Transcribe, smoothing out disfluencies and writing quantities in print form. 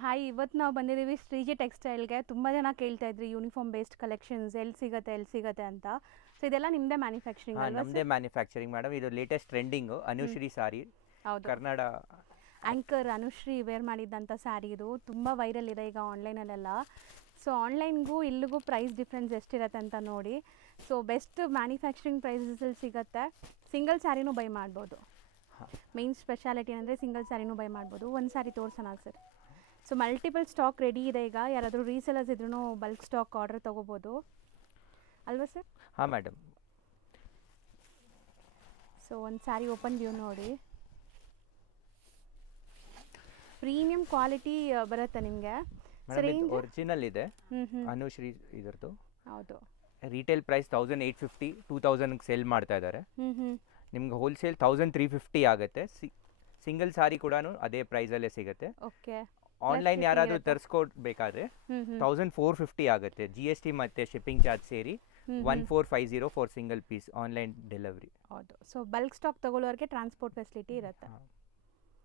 Hi, ಇವತ್ತು ನಾವು ಬಂದಿದ್ದೀವಿ ಶ್ರೀಜಿ ಟೆಕ್ಸ್ಟೈಲ್ಗೆ. ತುಂಬ ಜನ ಕೇಳ್ತಾ ಇದ್ರಿ ಯೂನಿಫಾರ್ಮ್ ಬೇಸ್ಡ್ ಕಲೆಕ್ಷನ್ಸ್ ಎಲ್ಲಿ ಸಿಗುತ್ತೆ ಅಂತ. ಸೊ ಇದೆಲ್ಲ ನಿಮ್ಮದೇ ಮ್ಯಾನುಫ್ಯಾಕ್ಚರಿಂಗ್ ಅಲ್ವಾ ನಮ್ಮದೇ ಮ್ಯಾನುಫ್ಯಾಕ್ಚರಿಂಗ್ ಮೇಡಮ್. ಇದು ಲೇಟೆಸ್ಟ್ ಟ್ರೆಂಡಿಂಗು ಅನುಶ್ರೀ ಸಾರಿ. ಹೌದು, ಕನ್ನಡ ಆ್ಯಂಕರ್ ಅನುಶ್ರೀ ವೇರ್ ಮಾಡಿದ್ದಂಥ ಸ್ಯಾರಿ ಇದು ತುಂಬ ವೈರಲ್ ಇದೆ ಈಗ ಆನ್ಲೈನಲ್ಲೆಲ್ಲ. ಸೊ ಆನ್ಲೈನ್ಗೂ ಇಲ್ಲಿಗೂ ಪ್ರೈಸ್ ಡಿಫ್ರೆನ್ಸ್ ಎಷ್ಟಿರುತ್ತೆ ಅಂತ ನೋಡಿ. ಸೊ ಬೆಸ್ಟ್ ಮ್ಯಾನುಫ್ಯಾಕ್ಚರಿಂಗ್ ಪ್ರೈಸಸಲ್ಲಿ ಸಿಗುತ್ತೆ. ಸಿಂಗಲ್ ಸ್ಯಾರಿನೂ ಬೈ ಮಾಡ್ಬೋದು. ಮೇನ್ ಸ್ಪೆಷಾಲಿಟಿ ಅಂದರೆ ಸಿಂಗಲ್ ಸ್ಯಾರಿನೂ ಬೈ ಮಾಡ್ಬೋದು. ಒಂದು ಸ್ಯಾರಿ ತೋರಿಸೋಣ sir. So multiple stock ready ಇದೆ ಈಗ. ಯಾರಾದರೂ ರೀಸೆಲರ್ಸ್ ಇದ್ರೂ ಬಲ್ಕ್ ಸ್ಟಾಕ್ ಆರ್ಡರ್ ತೊಗೋಬೋದು ಅಲ್ವಾ ಸರ್? ಹಾಂ ಮೇಡಮ್. ಸೊ ಒಂದು ಸ್ಯಾರಿ ಓಪನ್ ವ್ಯೂ ನೋಡಿ. ಪ್ರೀಮಿಯಂ ಕ್ವಾಲಿಟಿ ಬರುತ್ತೆ ನಿಮಗೆ. ಒರಿಜಿನಲ್ ಇದೆ ಅನುಶ್ರೀ ಇದರದ್ದು. ಹೌದು, ರಿಟೇಲ್ ಪ್ರೈಸ್ 1850 2000ಗೆ ಸೇಲ್ ಮಾಡ್ತಾ ಇದ್ದಾರೆ. ನಿಮ್ಗೆ ಹೋಲ್ಸೇಲ್ 1350 ಆಗುತ್ತೆ. ಸಿಂಗಲ್ ಸಾರಿ ಕೂಡ ಅದೇ ಪ್ರೈಸಲ್ಲೇ ಸಿಗುತ್ತೆ. ಓಕೆ. ಆನ್ಲೈನ್ ಯಾರಾದರೂ ತರಿಸ್ಕೊಡ್ಬೇಕಾದ್ರೆ 1450 ಆಗುತ್ತೆ. GST ಮತ್ತು ಶಿಪ್ಪಿಂಗ್ ಚಾರ್ಜ್ ಸೇರಿ 1450 for single piece online delivery. ಹೌದು. ಸೊ ಬಲ್ಕ್ ಸ್ಟಾಕ್ ತಗೊಳ್ಳೋರಿಗೆ ಟ್ರಾನ್ಸ್ಪೋರ್ಟ್ ಫೆಸಿಲಿಟಿ ಇರುತ್ತೆ.